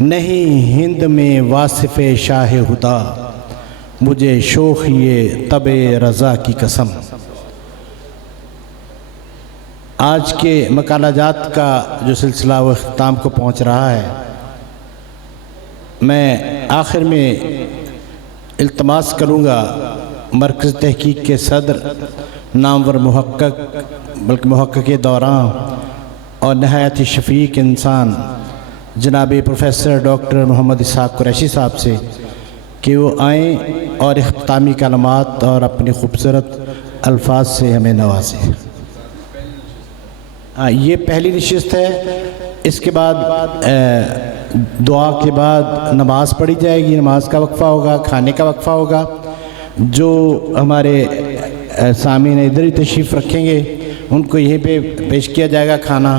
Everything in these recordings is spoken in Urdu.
نہیں ہند میں واصف شاہ ہدا، مجھے شوخی طب رضا کی قسم۔ آج کے مقالہ جات کا جو سلسلہ وہ اختتام کو پہنچ رہا ہے، میں آخر میں التماس کروں گا مرکز تحقیق کے صدر، نامور محقق بلکہ محقق دوران اور نہایت شفیق انسان جناب پروفیسر ڈاکٹر محمد اسحاق قریشی صاحب سے کہ وہ آئیں اور اختتامی کلمات اور اپنی خوبصورت الفاظ سے ہمیں نوازیں۔ یہ پہلی نشست ہے، اس کے بعد دعا کے بعد نماز پڑھی جائے گی، نماز کا وقفہ ہوگا، کھانے کا وقفہ ہوگا۔ جو ہمارے سامعین ادھر ہی تشریف رکھیں گے ان کو یہیں پہ پیش کیا جائے گا کھانا،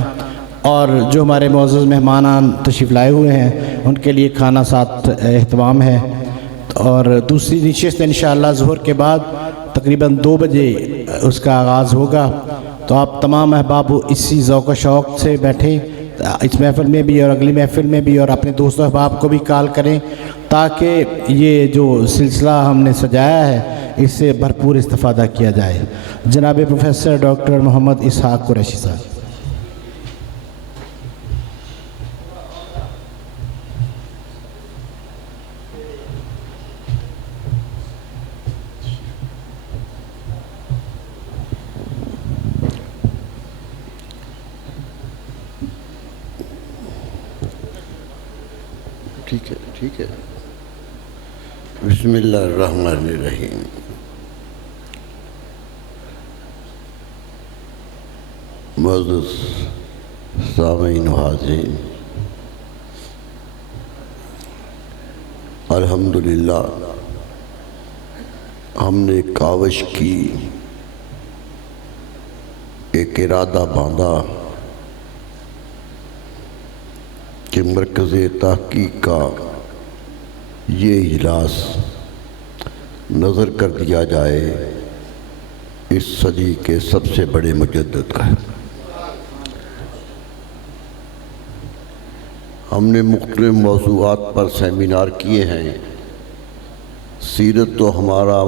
اور جو ہمارے معزز مہمانان تشریف لائے ہوئے ہیں ان کے لیے کھانا ساتھ اہتمام ہے۔ اور دوسری نشست انشاءاللہ ظہر کے بعد تقریباً 2 بجے اس کا آغاز ہوگا، تو آپ تمام احباب اسی ذوق و شوق سے بیٹھیں، اس محفل میں بھی اور اگلی محفل میں بھی، اور اپنے دوست و احباب کو بھی کال کریں تاکہ یہ جو سلسلہ ہم نے سجایا ہے اس سے بھرپور استفادہ کیا جائے۔ جناب پروفیسر ڈاکٹر محمد اسحاق قریشی صاحب۔ ٹھیک ہے۔ بسم اللہ الرحمن الرحیم۔ معزز سامعین و حاضرین، الحمدللہ ہم نے کاوش کی، ایک ارادہ باندھا کہ مرکز تحقیق کا یہ اجلاس نظر کر دیا جائے اس صدی کے سب سے بڑے مجدد کا۔ ہم نے مختلف موضوعات پر سیمینار کیے ہیں۔ سیرت تو ہمارا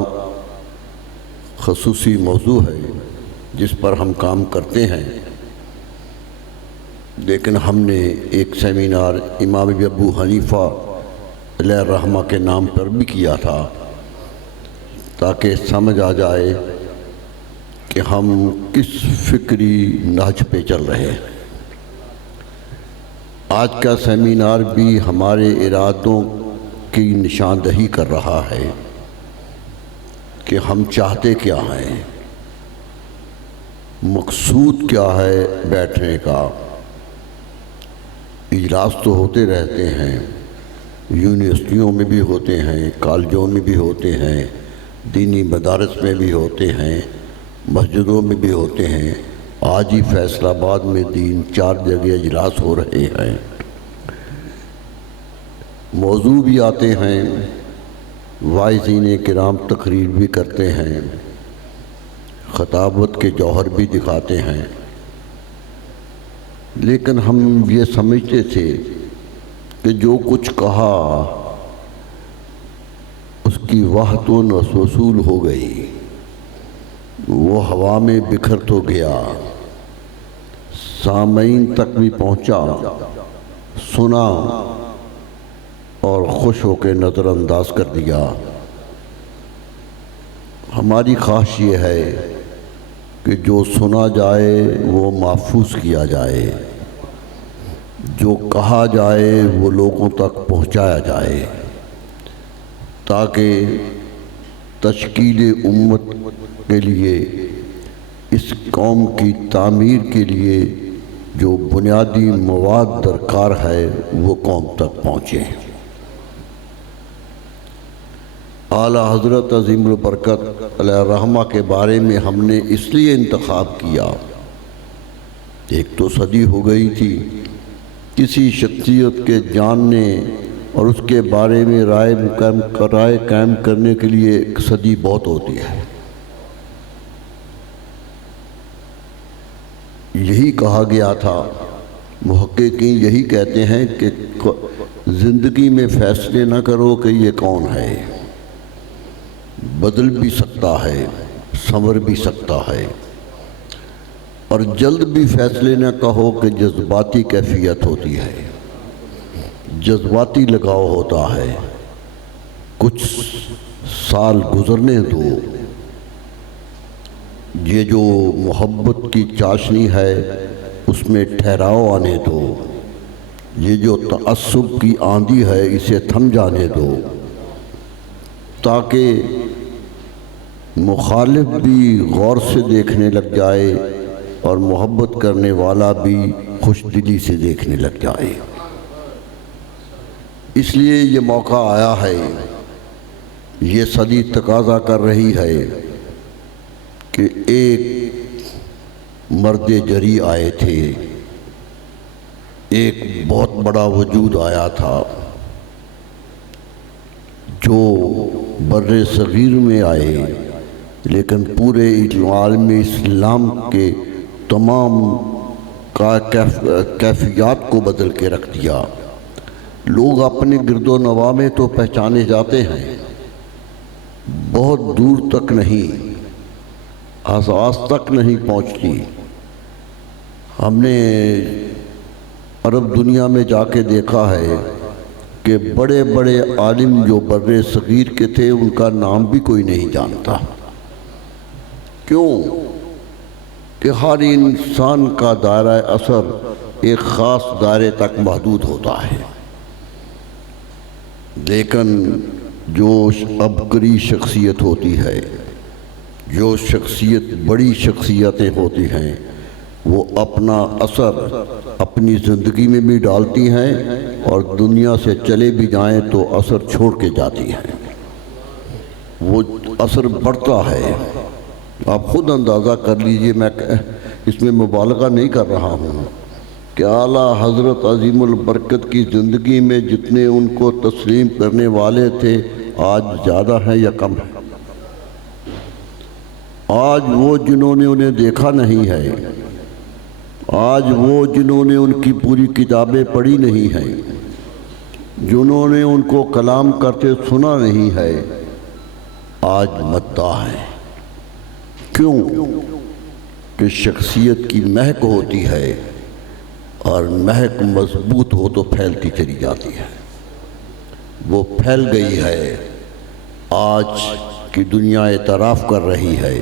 خصوصی موضوع ہے جس پر ہم کام کرتے ہیں، لیکن ہم نے ایک سیمینار امام ابو حنیفہ علیہ الرحمہ کے نام پر بھی کیا تھا تاکہ سمجھ آ جائے کہ ہم کس فکری نہج پہ چل رہے ہیں۔ آج کا سیمینار بھی ہمارے ارادوں کی نشاندہی کر رہا ہے کہ ہم چاہتے کیا ہیں، مقصود کیا ہے بیٹھنے کا۔ اجلاس تو ہوتے رہتے ہیں، یونیورسٹیوں میں بھی ہوتے ہیں، کالجوں میں بھی ہوتے ہیں، دینی مدارس میں بھی ہوتے ہیں، مسجدوں میں بھی ہوتے ہیں۔ آج ہی فیصل آباد میں 4 جگہ اجلاس ہو رہے ہیں۔ موضوع بھی آتے ہیں، واعظین کرام تقریر بھی کرتے ہیں، خطابت کے جوہر بھی دکھاتے ہیں، لیکن ہم یہ سمجھتے تھے کہ جو کچھ کہا اس کی وحدت و وصول ہو گئی، وہ ہوا میں بکھر تو گیا، سامعین تک بھی پہنچا، سنا اور خوش ہو کے نظر انداز کر دیا۔ ہماری خواہش یہ ہے کہ جو سنا جائے وہ محفوظ کیا جائے، جو کہا جائے وہ لوگوں تک پہنچایا جائے، تاکہ تشکیل امت کے لیے، اس قوم کی تعمیر کے لیے جو بنیادی مواد درکار ہے وہ قوم تک پہنچے۔ اعلیٰ حضرت عظیم البرکت علیہ الرحمہ کے بارے میں ہم نے اس لیے انتخاب کیا، ایک تو صدی ہو گئی تھی، کسی شخصیت کے جاننے اور اس کے بارے میں رائے قائم کرنے کے لیے ایک صدی بہت ہوتی ہے۔ یہی کہا گیا تھا، محققین یہی کہتے ہیں کہ زندگی میں فیصلے نہ کرو کہ یہ کون ہے، بدل بھی سکتا ہے، سنور بھی سکتا ہے، اور جلد بھی فیصلے نہ کہو کہ جذباتی کیفیت ہوتی ہے، جذباتی لگاؤ ہوتا ہے۔ کچھ سال گزرنے دو، یہ جو محبت کی چاشنی ہے اس میں ٹھہراؤ آنے دو، یہ جو تعصب کی آندھی ہے اسے تھم جانے دو، تاکہ مخالف بھی غور سے دیکھنے لگ جائے اور محبت کرنے والا بھی خوش دلی سے دیکھنے لگ جائے۔ اس لیے یہ موقع آیا ہے، یہ صدی تقاضا کر رہی ہے کہ ایک مرد جری آئے تھے، ایک بہت بڑا وجود آیا تھا جو بر صغیر میں آئے، لیکن پورے عالم اسلام کے تمام کیفیات کو بدل کے رکھ دیا۔ لوگ اپنے گرد و نواح میں تو پہچانے جاتے ہیں، بہت دور تک نہیں، آساس تک نہیں پہنچتی۔ ہم نے عرب دنیا میں جا کے دیکھا ہے کہ بڑے بڑے عالم جو بر صغیر کے تھے ان کا نام بھی کوئی نہیں جانتا۔ کیوں؟ کہ ہر انسان کا دائرہ اثر ایک خاص دائرے تک محدود ہوتا ہے، لیکن جو عبقری شخصیت ہوتی ہے، جو شخصیت بڑی شخصیتیں ہوتی ہیں، وہ اپنا اثر اپنی زندگی میں بھی ڈالتی ہیں اور دنیا سے چلے بھی جائیں تو اثر چھوڑ کے جاتی ہیں، وہ اثر بڑھتا ہے۔ آپ خود اندازہ کر لیجئے، میں اس میں مبالغہ نہیں کر رہا ہوں کہ اعلیٰ حضرت عظیم البرکت کی زندگی میں جتنے ان کو تسلیم کرنے والے تھے آج زیادہ ہیں یا کم ہیں؟ آج وہ جنہوں نے انہیں دیکھا نہیں ہے، آج وہ جنہوں نے ان کی پوری کتابیں پڑھی نہیں ہیں، جنہوں نے ان کو کلام کرتے سنا نہیں ہے، آج مداح ہیں۔ کیوں؟ کہ شخصیت کی مہک ہوتی ہے، اور مہک مضبوط ہو تو پھیلتی چلی جاتی ہے۔ وہ پھیل گئی ہے، آج کی دنیا اعتراف کر رہی ہے،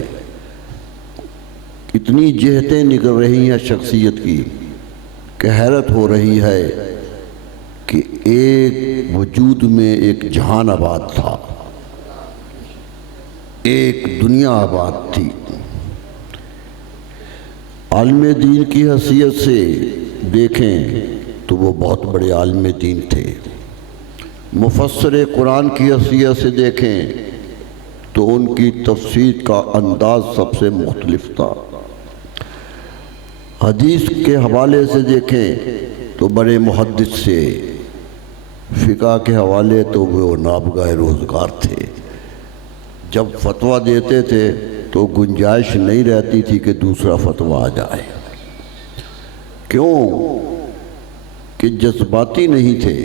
اتنی جہتیں نکل رہی ہیں شخصیت کی کہ حیرت ہو رہی ہے کہ ایک وجود میں ایک جہان آباد تھا، ایک دنیا آباد تھی۔ عالم دین کی حیثیت سے دیکھیں تو وہ بہت بڑے عالم دین تھے، مفسر قرآن کی حیثیت سے دیکھیں تو ان کی تفسیر کا انداز سب سے مختلف تھا، حدیث کے حوالے سے دیکھیں تو بڑے محدث سے، فقہ کے حوالے تو وہ نابغہ روزگار تھے، جب فتویٰ دیتے تھے تو گنجائش نہیں رہتی تھی کہ دوسرا فتویٰ آ جائے۔ کیوں؟ کہ جذباتی نہیں تھے،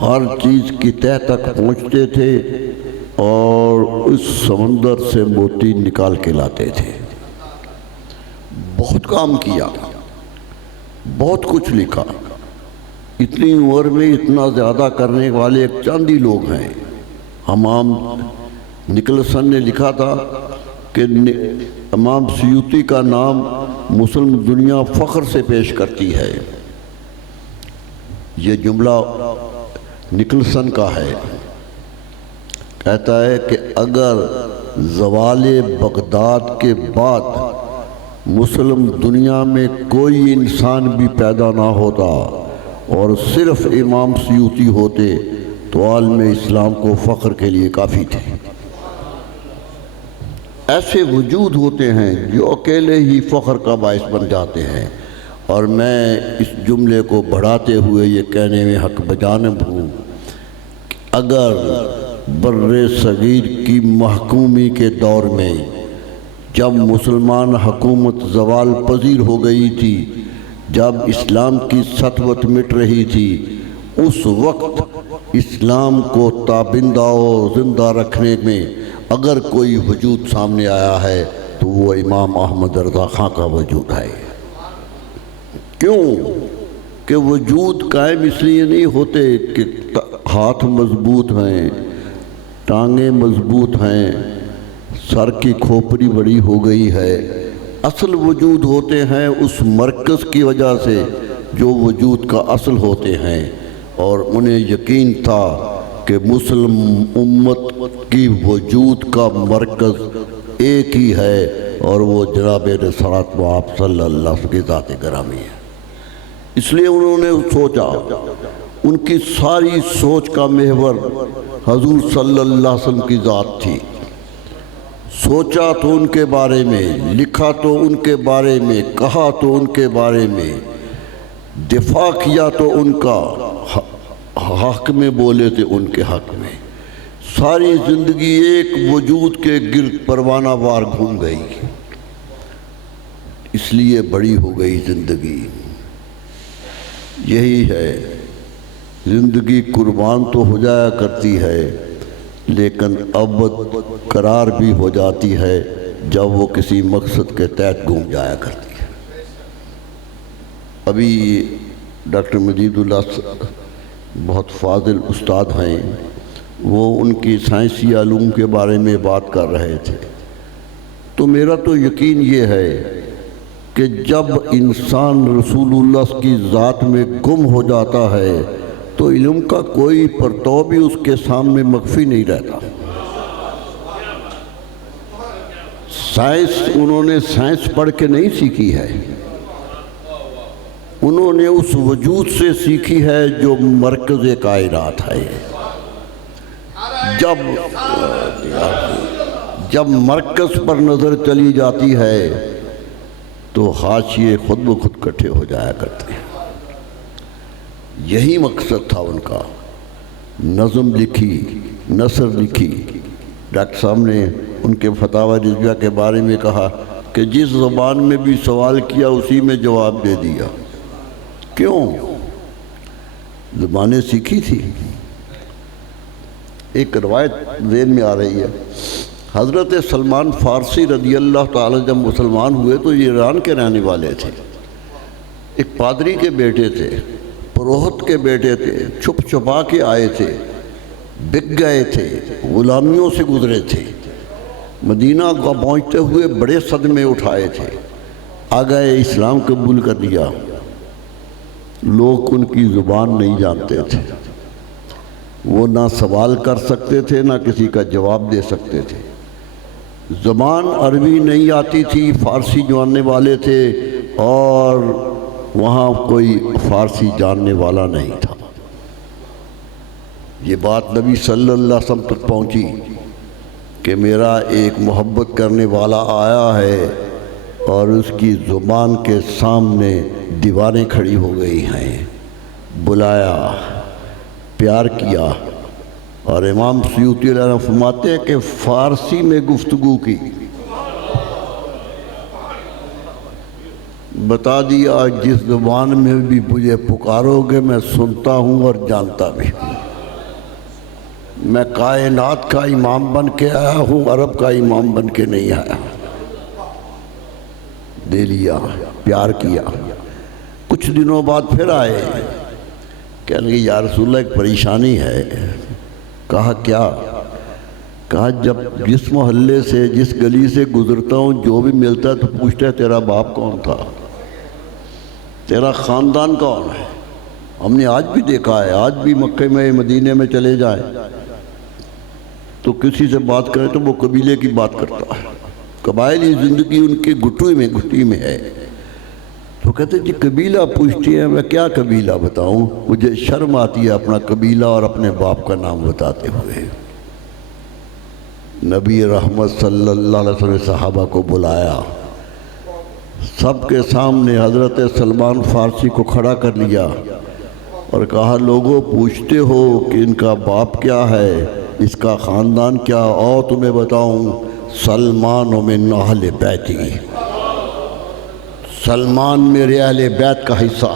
ہر چیز کی تہہ تک پہنچتے تھے اور اس سمندر سے موتی نکال کے لاتے تھے۔ بہت کام کیا، بہت کچھ لکھا، اتنی عمر میں اتنا زیادہ کرنے والے ایک چند ہی لوگ ہیں۔ امام نکلسن نے لکھا تھا کہ امام سیوطی کا نام مسلم دنیا فخر سے پیش کرتی ہے، یہ جملہ نکلسن کا ہے۔ کہتا ہے کہ اگر زوال بغداد کے بعد مسلم دنیا میں کوئی انسان بھی پیدا نہ ہوتا اور صرف امام سیوطی ہوتے تو عالم اسلام کو فخر کے لیے کافی تھے۔ ایسے وجود ہوتے ہیں جو اکیلے ہی فخر کا باعث بن جاتے ہیں، اور میں اس جملے کو بڑھاتے ہوئے یہ کہنے میں حق بجانب ہوں کہ اگر بر صغیر کی محکومی کے دور میں جب مسلمان حکومت زوال پذیر ہو گئی تھی، جب اسلام کی سطوت مٹ رہی تھی، اس وقت اسلام کو تابندہ و زندہ رکھنے میں اگر کوئی وجود سامنے آیا ہے تو وہ امام احمد رضا خان کا وجود ہے۔ کیوں کہ وجود قائم اس لیے نہیں ہوتے کہ ہاتھ مضبوط ہیں، ٹانگیں مضبوط ہیں، سر کی کھوپڑی بڑی ہو گئی ہے۔ اصل وجود ہوتے ہیں اس مرکز کی وجہ سے جو وجود کا اصل ہوتے ہیں، اور انہیں یقین تھا کہ مسلم امت کی وجود کا مرکز ایک ہی ہے، اور وہ جناب رسالت آپ صلی اللہ علیہ وسلم کی ذات گرامی ہے۔ اس لیے انہوں نے سوچا، ان کی ساری سوچ کا محور حضور صلی اللہ علیہ وسلم کی ذات تھی۔ سوچا تو ان کے بارے میں، لکھا تو ان کے بارے میں، کہا تو ان کے بارے میں، دفاع کیا تو ان کا حق میں، بولے تھے ان کے حق میں۔ ساری زندگی ایک وجود کے گرد پروانہ وار گھوم گئی، اس لیے بڑی ہو گئی زندگی۔ یہی ہے، زندگی قربان تو ہو جایا کرتی ہے لیکن ابد قرار بھی ہو جاتی ہے جب وہ کسی مقصد کے تحت گھوم جایا کرتی ہے۔ ابھی ڈاکٹر مجید اللہ بہت فاضل استاد ہیں، وہ ان کی سائنسی علوم کے بارے میں بات کر رہے تھے، تو میرا تو یقین یہ ہے کہ جب انسان رسول اللہ کی ذات میں گم ہو جاتا ہے تو علم کا کوئی پرتو بھی اس کے سامنے مخفی نہیں رہتا۔ سائنس انہوں نے سائنس پڑھ کے نہیں سیکھی ہے، انہوں نے اس وجود سے سیکھی ہے جو مرکز کائنات ہے۔ جب مرکز پر نظر چلی جاتی ہے تو حاشیے خود بخود کٹھے ہو جایا کرتے ہیں۔ یہی مقصد تھا ان کا۔ نظم لکھی، نثر لکھی۔ ڈاکٹر صاحب نے ان کے فتاوی رضویہ کے بارے میں کہا کہ جس زبان میں بھی سوال کیا اسی میں جواب دے دیا۔ کیوں؟ زبانیں سیکھی تھی۔ ایک روایت ذہن میں آ رہی ہے، حضرت سلمان فارسی رضی اللہ تعالیٰ جب مسلمان ہوئے تو یہ ایران کے رہنے والے تھے۔ ایک پادری کے بیٹے تھے، پروہت کے بیٹے تھے، چھپ چھپا کے آئے تھے، بک گئے تھے، غلامیوں سے گزرے تھے، مدینہ کو پہنچتے ہوئے بڑے صدمے اٹھائے تھے، آ گئے، اسلام قبول کر لیا۔ لوگ ان کی زبان نہیں جانتے تھے، وہ نہ سوال کر سکتے تھے نہ کسی کا جواب دے سکتے تھے۔ زبان عربی نہیں آتی تھی، فارسی جاننے والے تھے اور وہاں کوئی فارسی جاننے والا نہیں تھا۔ یہ بات نبی صلی اللہ علیہ وسلم تک پہنچی کہ میرا ایک محبت کرنے والا آیا ہے اور اس کی زبان کے سامنے دیواریں کھڑی ہو گئی ہیں۔ بلایا، پیار کیا، اور امام سیوطی علیہ السلام فرماتے ہیں کہ فارسی میں گفتگو کی، بتا دیا جس زبان میں بھی مجھے پکارو گے میں سنتا ہوں اور جانتا بھی ہوں۔ میں کائنات کا امام بن کے آیا ہوں، عرب کا امام بن کے نہیں آیا۔ دے لیا، پیار کیا۔ کچھ دنوں بعد پھر آئے، کہنے لگے یا رسول اللہ ایک پریشانی ہے۔ کہا کیا؟ کہا جب جس محلے سے، جس گلی سے گزرتا ہوں جو بھی ملتا ہے تو پوچھتا ہے تیرا باپ کون تھا، تیرا خاندان کون ہے۔ ہم نے آج بھی دیکھا ہے، آج بھی مکہ میں مدینے میں چلے جائیں تو کسی سے بات کریں تو وہ قبیلے کی بات کرتا ہے۔ قبائلی زندگی ان کے گھٹی میں ہے۔ تو کہتے جی قبیلہ پوچھتی ہے، میں کیا قبیلہ بتاؤں، مجھے شرم آتی ہے اپنا قبیلہ اور اپنے باپ کا نام بتاتے ہوئے۔ نبی رحمت صلی اللہ علیہ وسلم نے صحابہ کو بلایا، سب کے سامنے حضرت سلمان فارسی کو کھڑا کر لیا اور کہا لوگوں پوچھتے ہو کہ ان کا باپ کیا ہے، اس کا خاندان کیا، اور تمہیں بتاؤں سلمان من اہل بیتی، سلمان میرے اہل بیت کا حصہ۔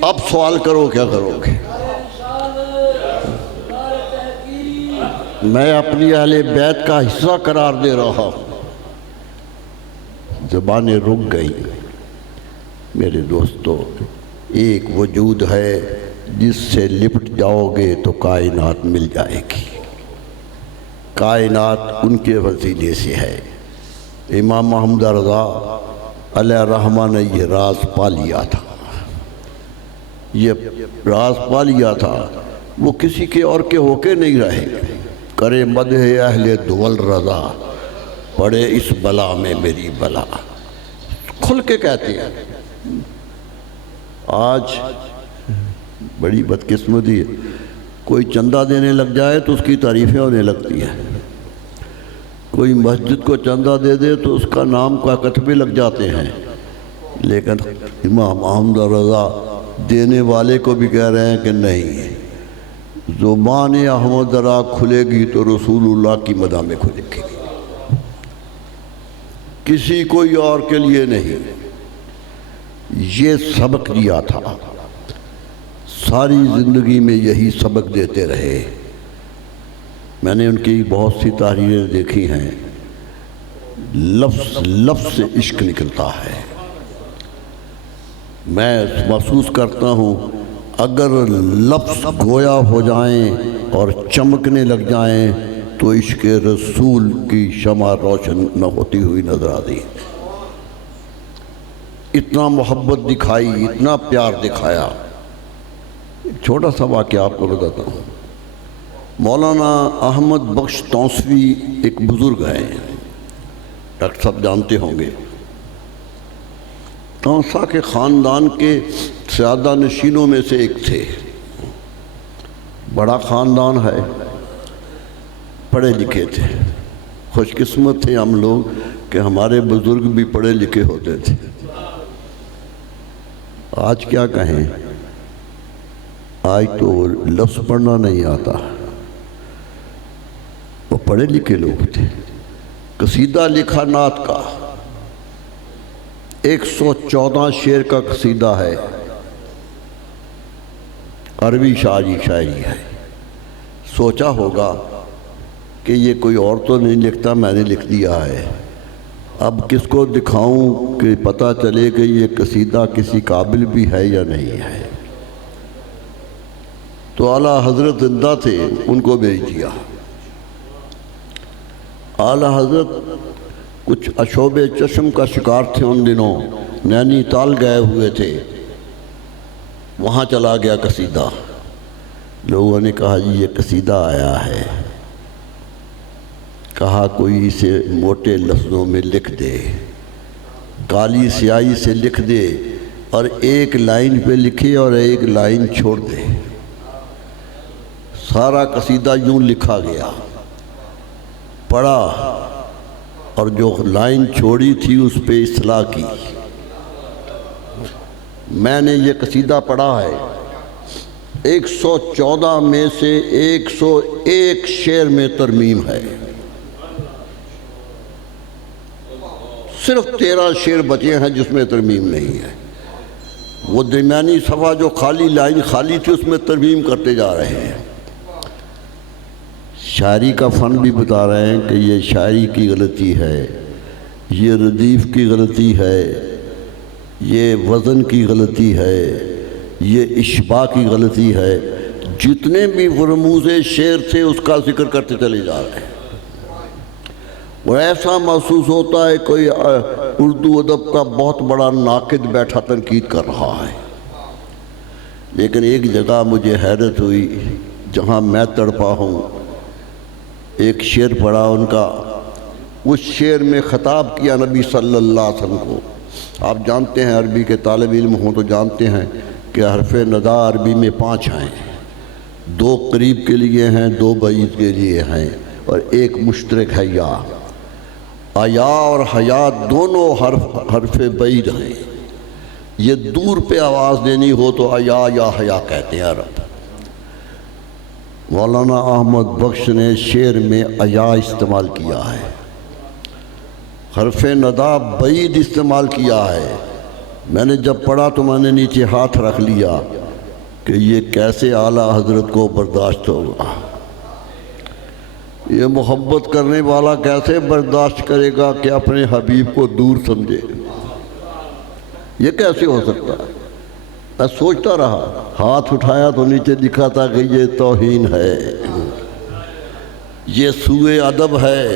اب سوال کرو کیا کرو گے؟ میں اپنی اہل بیت کا حصہ قرار دے رہا ہوں، زبانیں رک گئی۔ میرے دوستو، ایک وجود ہے جس سے لپٹ جاؤ گے تو کائنات مل جائے گی۔ کائنات ان کے وسیلے سے ہے۔ امام محمد رضا علیہ الرحمہ نے یہ راز پا لیا تھا، یہ راز پا لیا تھا۔ وہ کسی کے اور کے ہو کے نہیں رہے۔ کرے مدح اہل دول رضا، پڑے اس بلا میں میری بلا، کھل کے کہتے ہیں۔ آج بڑی بدقسمتی ہے، کوئی چندہ دینے لگ جائے تو اس کی تعریفیں ہونے لگتی ہیں، کوئی مسجد کو چندہ دے دے تو اس کا نام کا کتبے لگ جاتے ہیں، لیکن امام محمد رضا دینے والے کو بھی کہہ رہے ہیں کہ نہیں، زبان احمد ذرا کھلے گی تو رسول اللہ کی مدح میں کھلے گی، کسی کوئی اور کے لیے نہیں۔ یہ سبق دیا تھا، ساری زندگی میں یہی سبق دیتے رہے۔ میں نے ان کی بہت سی تحریریں دیکھی ہیں، لفظ لفظ سے عشق نکلتا ہے۔ میں محسوس کرتا ہوں اگر لفظ گویا ہو جائیں اور چمکنے لگ جائیں تو عشق رسول کی شمع روشن نہ ہوتی ہوئی نظر آتی۔ اتنا محبت دکھائی، اتنا پیار دکھایا۔ ایک چھوٹا سا واقعہ آپ کو بتاتا ہوں۔ مولانا احمد بخش توسوی ایک بزرگ ہیں، ڈاکٹر صاحب جانتے ہوں گے۔ توسا کے خاندان کے سیادہ نشینوں میں سے ایک تھے، بڑا خاندان ہے، پڑھے لکھے تھے۔ خوش قسمت تھے ہم لوگ کہ ہمارے بزرگ بھی پڑھے لکھے ہوتے تھے۔ آج کیا کہیں، آج تو لفظ پڑھنا نہیں آتا۔ وہ پڑھے لکھے لوگ تھے۔ قصیدہ لکھا نعت کا، 114 شعر کا قصیدہ ہے، عربی شاعری ہے۔ سوچا ہوگا کہ یہ کوئی اور تو نہیں لکھتا، میں نے لکھ دیا ہے، اب کس کو دکھاؤں کہ پتہ چلے کہ یہ قصیدہ کسی قابل بھی ہے یا نہیں ہے۔ تو اعلیٰ حضرت زندہ تھے، ان کو بھیج دیا۔ اعلیٰ حضرت کچھ اشوب چشم کا شکار تھے ان دنوں، نینی تال گئے ہوئے تھے، وہاں چلا گیا قصیدہ۔ لوگوں نے کہا جی یہ قصیدہ آیا ہے، کہا کوئی اسے موٹے لفظوں میں لکھ دے، کالی سیاہی سے لکھ دے، اور ایک لائن پہ لکھے اور ایک لائن چھوڑ دے۔ سارا قصیدہ یوں لکھا گیا، پڑھا، اور جو لائن چھوڑی تھی اس پہ اصلاح کی۔ میں نے یہ قصیدہ پڑھا ہے، 114 میں سے 101 شعر میں ترمیم ہے، صرف 13 شعر بچے ہیں جس میں ترمیم نہیں ہے۔ وہ درمیانی صفحہ جو خالی لائن خالی تھی اس میں ترمیم کرتے جا رہے ہیں۔ شاعری کا فن بھی بتا رہے ہیں کہ یہ شاعری کی غلطی ہے، یہ ردیف کی غلطی ہے، یہ وزن کی غلطی ہے، یہ اشباع کی غلطی ہے۔ جتنے بھی رموز شعر تھے اس کا ذکر کرتے چلے جا رہے ہیں۔ وہ ایسا محسوس ہوتا ہے کوئی اردو ادب کا بہت بڑا ناقد بیٹھا تنقید کر رہا ہے۔ لیکن ایک جگہ مجھے حیرت ہوئی جہاں میں تڑپا ہوں، ایک شعر پڑھا ان کا، اس شعر میں خطاب کیا نبی صلی اللہ علیہ وسلم کو۔ آپ جانتے ہیں، عربی کے طالب علم ہوں تو جانتے ہیں کہ حرف ندا عربی میں 5 ہیں، 2 قریب کے لیے ہیں، 2 بعید کے لیے ہیں، اور ایک مشترک ہے یا۔ آیا اور حیات دونوں حرف بعید ہیں۔ یہ دور پہ آواز دینی ہو تو آیا یا حیا کہتے ہیں عرب۔ مولانا احمد بخش نے شعر میں آیا استعمال کیا ہے، حرف ندا بعید استعمال کیا ہے، میں نے جب پڑھا تو میں نے نیچے ہاتھ رکھ لیا کہ یہ کیسے اعلیٰ حضرت کو برداشت ہوگا، یہ محبت کرنے والا کیسے برداشت کرے گا کہ اپنے حبیب کو دور سمجھے؟ یہ کیسے ہو سکتا ہے؟ میں سوچتا رہا، ہاتھ اٹھایا تو نیچے لکھا تھا کہ یہ توہین ہے، یہ سوء ادب ہے،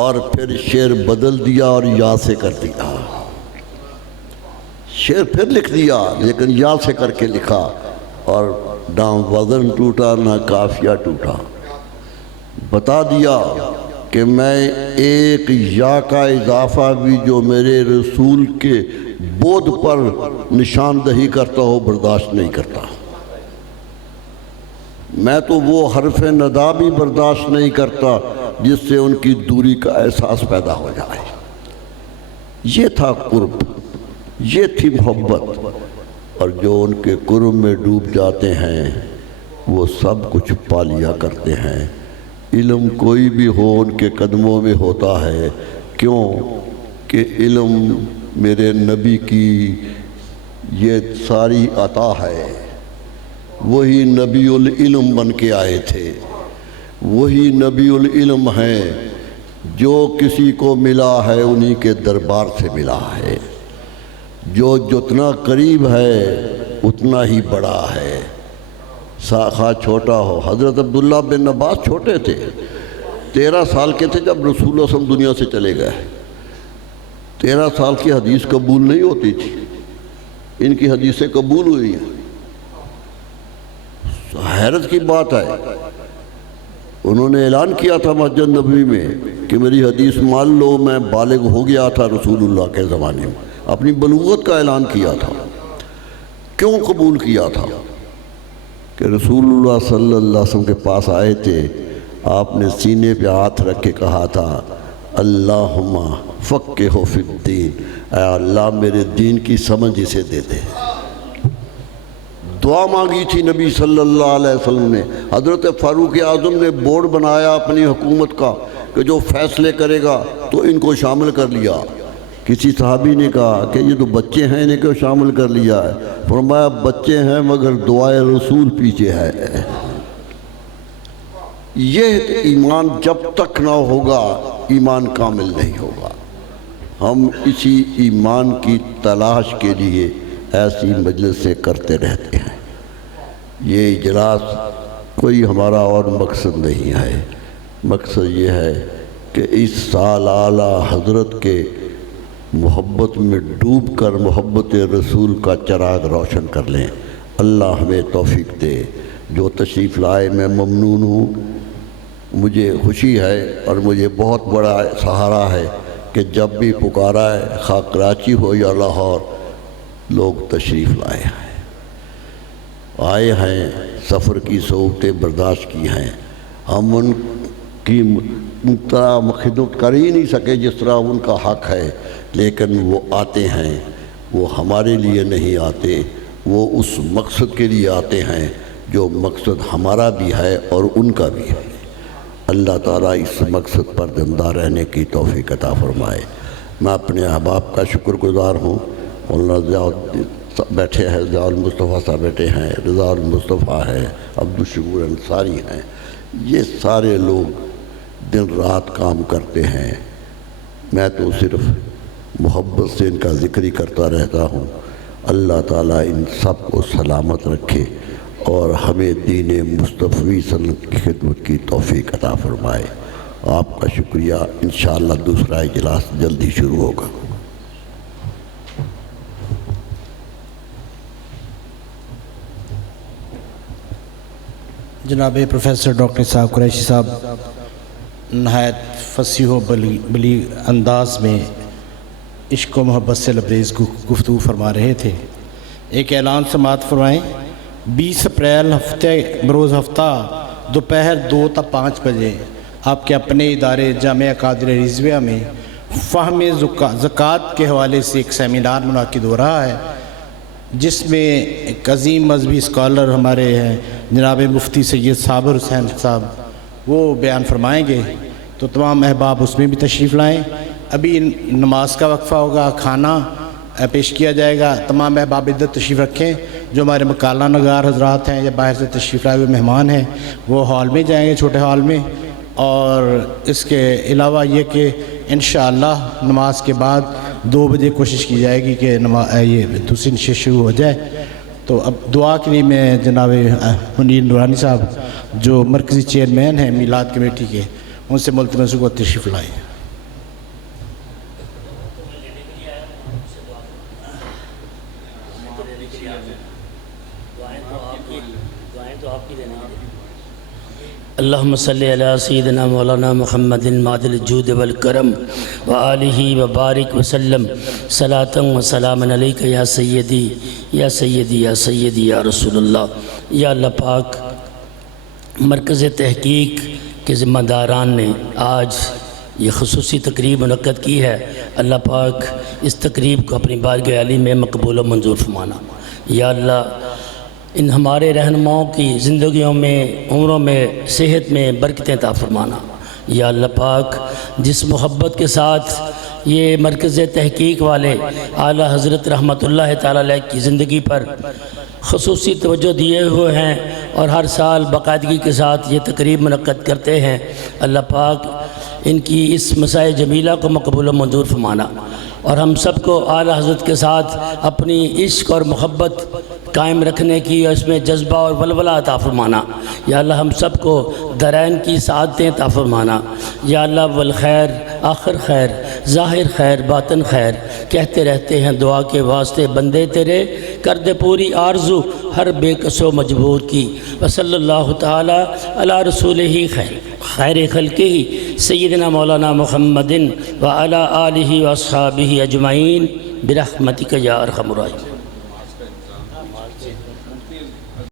اور پھر شعر بدل دیا اور یا سے کر دیا، شعر پھر لکھ دیا لیکن یا سے کر کے لکھا، اور نہ وزن ٹوٹا نہ قافیہ ٹوٹا۔ بتا دیا کہ میں ایک یا کا اضافہ بھی جو میرے رسول کے بود پر نشاندہی کرتا ہو برداشت نہیں کرتا، میں تو وہ حرف ندا بھی برداشت نہیں کرتا جس سے ان کی دوری کا احساس پیدا ہو جائے۔ یہ تھا قرب، یہ تھی محبت، اور جو ان کے قرب میں ڈوب جاتے ہیں وہ سب کچھ پا لیا کرتے ہیں۔ علم کوئی بھی ہو ان کے قدموں میں ہوتا ہے، کیوں کہ علم میرے نبی کی یہ ساری عطا ہے، وہی نبی العلم بن کے آئے تھے، وہی نبی العلم ہیں، جو کسی کو ملا ہے انہی کے دربار سے ملا ہے، جو جتنا قریب ہے اتنا ہی بڑا ہے، خواہ چھوٹا ہو۔ حضرت عبداللہ بن عباس چھوٹے تھے، 13 سال کے تھے جب رسول اللہ صلی اللہ علیہ وسلم دنیا سے چلے گئے۔ 13 سال کی حدیث قبول نہیں ہوتی تھی، ان کی حدیثیں قبول ہوئی ہیں۔ حیرت کی بات ہے، انہوں نے اعلان کیا تھا مسجد نبوی میں کہ میری حدیث مان لو، میں بالغ ہو گیا تھا رسول اللہ کے زمانے میں، اپنی بلوغت کا اعلان کیا تھا۔ کیوں قبول کیا تھا؟ کہ رسول اللہ صلی اللہ علیہ وسلم کے پاس آئے تھے، آپ نے سینے پہ ہاتھ رکھ کے کہا تھا اللہم فقہہ فی الدین، اے اللہ میرے دین کی سمجھ اسے دے دے۔ دعا مانگی تھی نبی صلی اللہ علیہ وسلم نے۔ حضرت فاروق اعظم نے بورڈ بنایا اپنی حکومت کا کہ جو فیصلے کرے گا تو ان کو شامل کر لیا۔ کسی صحابی نے کہا کہ یہ تو بچے ہیں، انہیں کیوں شامل کر لیا ہے؟ فرمایا بچے ہیں مگر دعائے رسول پیچھے ہے۔ یہ ایمان جب تک نہ ہوگا ایمان کامل نہیں ہوگا۔ ہم اسی ایمان کی تلاش کے لیے ایسی مجلسیں کرتے رہتے ہیں۔ یہ اجلاس کوئی ہمارا اور مقصد نہیں ہے، مقصد یہ ہے کہ اس سال اعلیٰ حضرت کے محبت میں ڈوب کر محبت رسول کا چراغ روشن کر لیں۔ اللہ ہمیں توفیق دے۔ جو تشریف لائے میں ممنون ہوں، مجھے خوشی ہے اور مجھے بہت بڑا سہارا ہے کہ جب بھی پکارا ہے، خواہ کراچی ہو یا لاہور، لوگ تشریف لائے ہیں، آئے ہیں، سفر کی صعوبتیں برداشت کی ہیں۔ ہم ان کی طرح خدمت کر ہی نہیں سکے جس طرح ان کا حق ہے، لیکن وہ آتے ہیں، وہ ہمارے لیے نہیں آتے، وہ اس مقصد کے لیے آتے ہیں جو مقصد ہمارا بھی ہے اور ان کا بھی ہے۔ اللہ تعالیٰ اس مقصد پر زندہ رہنے کی توفیق عطا فرمائے۔ میں اپنے احباب کا شکر گزار ہوں۔ مولانا بیٹھے ہیں، ضیاء المصطفیٰ صاحب بیٹھے ہیں، رضا المصطفیٰ ہے، عبدالشکور انصاری ہیں، یہ سارے لوگ دن رات کام کرتے ہیں۔ میں تو صرف محبت سے ان کا ذکر ہی کرتا رہتا ہوں۔ اللہ تعالیٰ ان سب کو سلامت رکھے اور ہمیں دین مصطفی صلی اللہ علیہ وسلم کی خدمت کی توفیق عطا فرمائے۔ آپ کا شکریہ۔ انشاءاللہ دوسرا اجلاس جلدی شروع ہوگا۔ جناب پروفیسر ڈاکٹر صاحب قریشی صاحب نہایت فصیح و بلیغ انداز میں عشق و محبت سے لبریز گفتگو فرما رہے تھے۔ ایک اعلان سماعت فرمائیں۔ 20 اپریل بروز ہفتہ دوپہر 2 تا 5 بجے آپ کے اپنے ادارے جامعہ قادر رضویہ میں فہم زکوٰۃ کے حوالے سے ایک سیمینار منعقد ہو رہا ہے، جس میں ایک عظیم مذہبی اسکالر ہمارے ہیں جناب مفتی سید صابر حسین صاحب، وہ بیان فرمائیں گے، تو تمام احباب اس میں بھی تشریف لائیں۔ ابھی نماز کا وقفہ ہوگا، کھانا پیش کیا جائے گا۔ تمام احباب عدت تشریف رکھیں، جو ہمارے مکالہ نگار حضرات ہیں یا باہر سے تشریف لائے ہوئے مہمان ہیں وہ ہال میں جائیں گے، چھوٹے ہال میں۔ اور اس کے علاوہ یہ کہ انشاءاللہ نماز کے بعد 2 بجے کوشش کی جائے گی کہ یہ دوسری نشست شروع ہو جائے۔ تو اب دعا کے لیے میں جناب منیر نورانی صاحب جو مرکزی چیئرمین ہیں میلاد کمیٹی کے، ان سے ملتمس کو تشریف لائیں۔ اللہم صلی علی سیدنا مولانا محمد معدل الجود والکرم وآلہ وبارک وسلم صلاۃ و سلام علیک یا سیدی یا سیدی یا سیدی یا رسول اللہ۔ یا اللہ پاک، مرکز تحقیق کے ذمہ داران نے آج یہ خصوصی تقریب منعقد کی ہے، اللہ پاک اس تقریب کو اپنی بارگاہ علی میں مقبول و منظور فرمانا۔ یا اللہ ان ہمارے رہنماؤں کی زندگیوں میں، عمروں میں، صحت میں برکتیں عطا فرمانا۔ یا اللہ پاک جس محبت کے ساتھ یہ مرکز تحقیق والے اعلیٰ حضرت رحمۃ اللہ تعالیٰ علیہ کی زندگی پر خصوصی توجہ دیے ہوئے ہیں اور ہر سال باقاعدگی کے ساتھ یہ تقریب منعقد کرتے ہیں، اللہ پاک ان کی اس مسائے جمیلہ کو مقبول و منظور فرمانا، اور ہم سب کو اعلیٰ حضرت کے ساتھ اپنی عشق اور محبت قائم رکھنے کی اور اس میں جذبہ اور ولولہ عطا فرمانا۔ یا اللہ ہم سب کو درین کی سعادتیں عطا فرمانا۔ یا اللہ والخیر آخر خیر ظاہر خیر باطن خیر، کہتے رہتے ہیں دعا کے واسطے بندے تیرے، کر دے پوری آرزو ہر بے کس و مجبور کی۔ وصلی اللہ تعالی علی رسولہ خیر خلقہ سیدنا مولانا محمد وعلی آلہ واصحابہ اجمعین برحمتک یا ارحم الراحمین۔